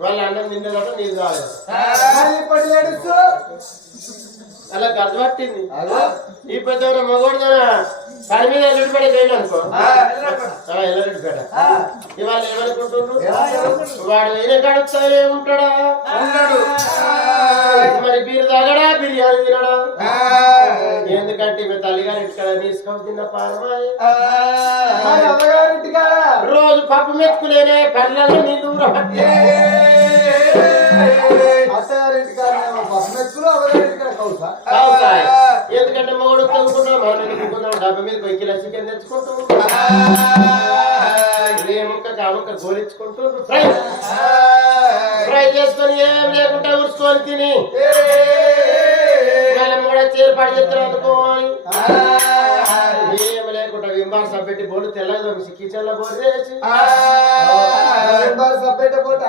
వాళ్ళు అన్నం తిన్నదట నీరు కాలేదు ఇప్పటి ఏడుస్తూ అలా ఖర్చు పట్టింది ఈ పెద్ద మగోడుదా పని మీద ఎల్లుడిపేట పోయింది అనుకో ఎల్లుడిపేట ఇవాళ ఏమనుకుంటుండ్రు వాడు వేరే కడుపుతానే ఉంటాడా మరి బీరు తాగడా బిర్యానీ తినడా ఎందుకంటే మీ తల్లిగారి ఇంటికాడ తీసుకొని తిన్న రోజు పప్పు మెతుకులేనే కళ్ళల్లో నీ దూరం ఎందుకంటే మొగడు తగ్గుకుంటాం మనం ఎందుకుంటాం డబ్బా మీద వెక్కిల చికెన్ తెచ్చుకుంటాం ఏ ముక్క కాముక్క గోలించుకుంటుండ్రు ఫ్రై చేసుకొని ఏం లేకుండా ఉరుచుకొని తిని మనం కూడా చేరుపాటు చెప్తారు అనుకోవాలి ఏం లేకుండా వింబార్ సబ్బెట్టి బోర్డు తెల్లగా కిచెన్ లో బోర్డు చేసి సబ్బెట్ట పోతే